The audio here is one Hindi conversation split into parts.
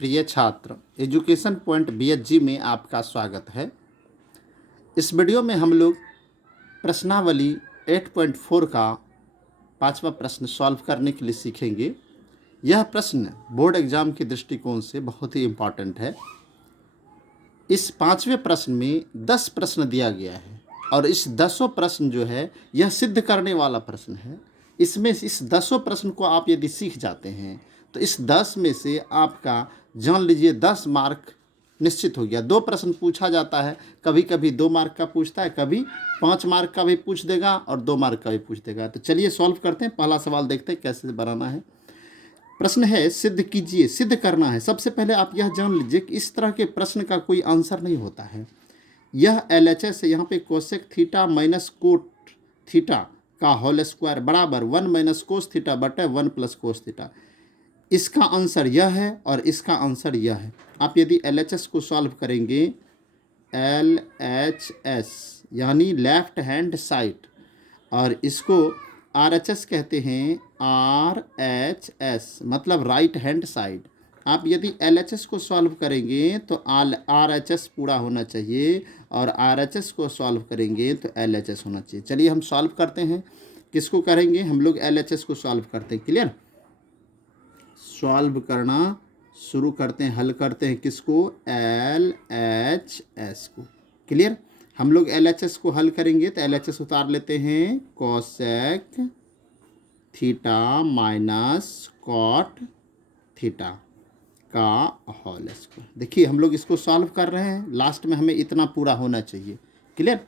प्रिय छात्र, एजुकेशन पॉइंट बीएचजी में आपका स्वागत है। इस वीडियो में हम लोग प्रश्नावली 8.4 का 5वां प्रश्न सॉल्व करने के लिए सीखेंगे। यह प्रश्न बोर्ड एग्जाम के दृष्टिकोण से बहुत ही इम्पॉर्टेंट है। इस 5वें प्रश्न में 10 प्रश्न दिया गया है और इस 10 प्रश्न जो है यह सिद्ध करने वाला प्रश्न है। इसमें इस 10 प्रश्न को आप यदि सीख जाते हैं तो इस 10 में से आपका जान लीजिए 10 मार्क निश्चित हो गया। 2 प्रश्न पूछा जाता है, कभी कभी 2 मार्क का पूछता है, कभी 5 मार्क का भी पूछ देगा और 2 मार्क का भी पूछ देगा। तो चलिए सॉल्व करते हैं। पहला सवाल देखते हैं कैसे बनाना है। प्रश्न है सिद्ध कीजिए, सिद्ध करना है। सबसे पहले आप यह जान लीजिए कि इस तरह के प्रश्न का कोई आंसर नहीं होता है। यह LHS है, यहाँ पे cosec theta minus cot theta का होल स्क्वायर बराबर 1 माइनस कोस थीटा बटे 1 प्लस कोस थीटा। इसका आंसर यह है और इसका आंसर यह है। आप यदि LHS को सॉल्व करेंगे, LHS यानी लेफ्ट हैंड साइड, और इसको RHS कहते हैं, RHS मतलब राइट हैंड साइड। आप यदि LHS को सॉल्व करेंगे तो RHS पूरा होना चाहिए और RHS को सॉल्व करेंगे तो LHS होना चाहिए। चलिए हम सॉल्व करते हैं। किसको करेंगे? हम लोग LHS को सॉल्व करते हैं। क्लियर? सॉल्व करना शुरू करते हैं, हल करते हैं किसको? LHS को। क्लियर? हम लोग LHS को हल करेंगे तो LHS उतार लेते हैं, cosec theta minus cot theta का होल स्क्वायर। देखिए हम लोग इसको सॉल्व कर रहे हैं, लास्ट में हमें इतना पूरा होना चाहिए। क्लियर?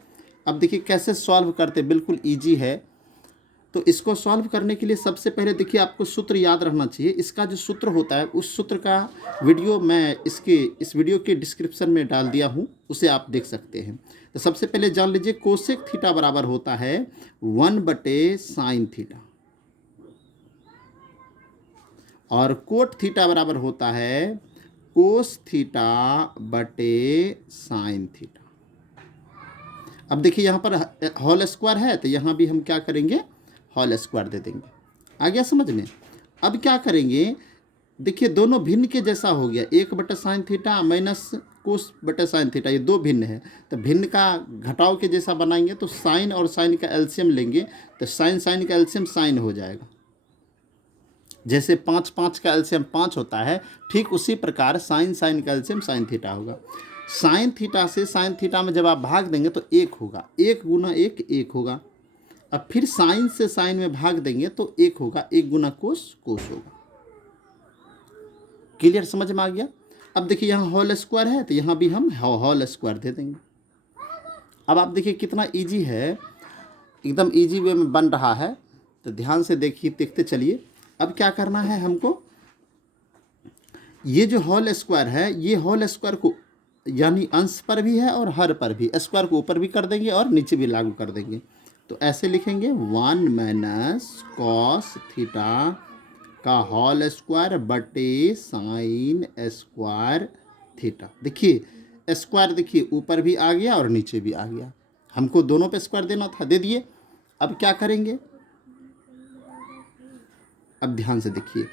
अब देखिए कैसे सॉल्व करते, बिल्कुल ईजी है। तो इसको सॉल्व करने के लिए सबसे पहले देखिए आपको सूत्र याद रखना चाहिए। इसका जो सूत्र होता है उस सूत्र का वीडियो मैं इस वीडियो के डिस्क्रिप्शन में डाल दिया हूँ, उसे आप देख सकते हैं। तो सबसे पहले जान लीजिए कोसेक थीटा बराबर होता है 1/sin थीटा और कोट थीटा बराबर होता है कोस थीटा बटे साइन थीटा। अब देखिए यहाँ पर होल स्क्वायर है तो यहाँ भी हम क्या करेंगे? होल स्क्वायर दे देंगे। आ गया समझ में? अब क्या करेंगे? देखिए दोनों भिन्न के जैसा हो गया, 1/sin थीटा माइनस कोस बटे साइन थीटा, ये दो भिन्न है तो भिन्न का घटाव के जैसा बनाएंगे। तो साइन और साइन का एलसीएम लेंगे तो साइन साइन का एलसीएम साइन हो जाएगा। जैसे 5 5 का एलसीएम 5 होता है, ठीक उसी प्रकार साइन साइन का एलसीएम साइन थीटा होगा। साइन थीटा से साइन थीटा में जब आप भाग देंगे तो 1 होगा, 1 गुना 1 1 होगा। अब फिर साइन से साइन में भाग देंगे तो 1 होगा, 1 गुना कोस कोस होगा। क्लियर? समझ में आ गया? अब देखिए यहाँ होल स्क्वायर है तो यहाँ भी हम होल स्क्वायर दे देंगे। अब आप देखिए कितना इजी है, एकदम इजी वे में बन रहा है। तो ध्यान से देखिए, देखते चलिए। अब क्या करना है हमको? ये जो होल स्क्वायर है, ये होल स्क्वायर को यानी अंश पर भी है और हर पर भी, स्क्वायर को ऊपर भी कर देंगे और नीचे भी लागू कर देंगे। तो ऐसे लिखेंगे 1 माइनस कॉस थीटा का होल स्क्वायर बटे साइन स्क्वायर थीटा। देखिए स्क्वायर देखिए ऊपर भी आ गया और नीचे भी आ गया, हमको दोनों पे स्क्वायर देना था, दे दिए। अब क्या करेंगे? अब ध्यान से देखिए,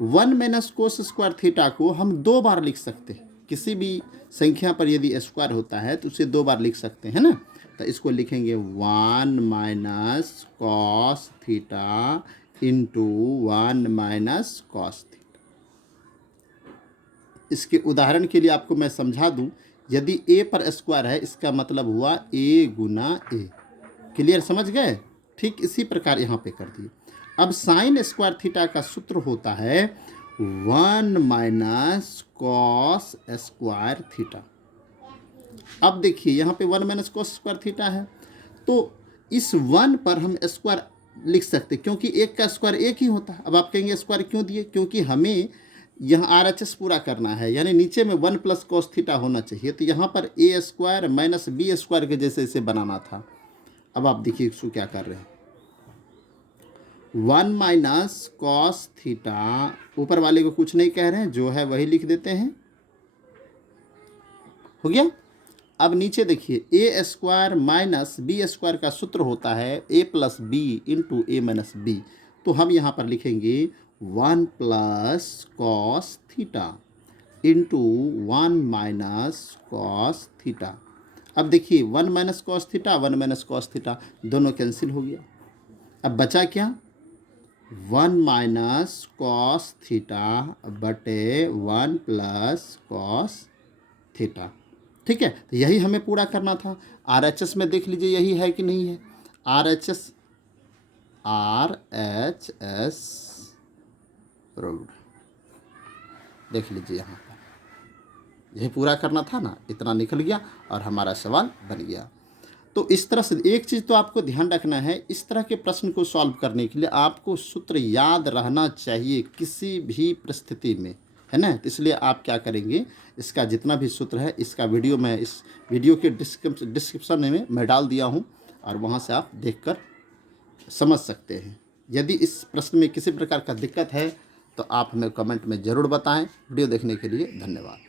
1 माइनस कोस स्क्वायर थीटा को हम 2 बार लिख सकते हैं। किसी भी संख्या पर यदि स्क्वायर होता है तो उसे 2 बार लिख सकते हैं ना। तो इसको लिखेंगे 1 minus cos theta into 1 minus cos theta. इसके उदाहरण के लिए आपको मैं समझा दूं, यदि a पर स्क्वायर है इसका मतलब हुआ a गुना a। क्लियर? समझ गए? ठीक इसी प्रकार यहाँ पे कर दिए। अब साइन स्क्वायर थीटा का सूत्र होता है 1 माइनस कॉस स्क्वायर थीटा। अब देखिए यहाँ पे 1 माइनस कॉस स्क्वायर थीटा है तो इस 1 पर हम स्क्वायर लिख सकते क्योंकि 1 का स्क्वायर 1 ही होता है। अब आप कहेंगे स्क्वायर क्यों दिए? क्योंकि हमें यहाँ RHS पूरा करना है, यानी नीचे में 1 प्लस कॉस थीटा होना चाहिए। तो यहाँ पर a square minus b square के जैसे इसे बनाना था। अब आप देखिए इसको क्या कर रहे हैं, 1 माइनस कॉस थीटा, ऊपर वाले को कुछ नहीं कह रहे हैं, जो है वही लिख देते हैं। हो गया? अब नीचे देखिए a square minus b square का सूत्र होता है a plus B into A minus B. तो हम यहाँ पर लिखेंगे 1 plus cos theta into 1 minus cos theta. अब देखिए 1 minus cos theta 1 minus cos theta दोनों कैंसिल हो गया। अब बचा क्या 1 माइनस कॉस थीटा बटे 1 प्लस कॉस थीटा। ठीक है, तो यही हमें पूरा करना था। RHS में देख लीजिए यही है कि नहीं है। RHS प्रूव्ड, देख लीजिए यहाँ पर यही पूरा करना था ना, इतना निकल गया और हमारा सवाल बन गया। तो इस तरह से एक चीज़ तो आपको ध्यान रखना है, इस तरह के प्रश्न को सॉल्व करने के लिए आपको सूत्र याद रहना चाहिए किसी भी परिस्थिति में, है ना। तो इसलिए आप क्या करेंगे, इसका जितना भी सूत्र है इसका वीडियो मैं इस वीडियो के डिस्क्रिप्शन में मैं डाल दिया हूँ और वहाँ से आप देखकर समझ सकते हैं। यदि इस प्रश्न में किसी प्रकार का दिक्कत है तो आप हमें कमेंट में ज़रूर बताएं। वीडियो देखने के लिए धन्यवाद।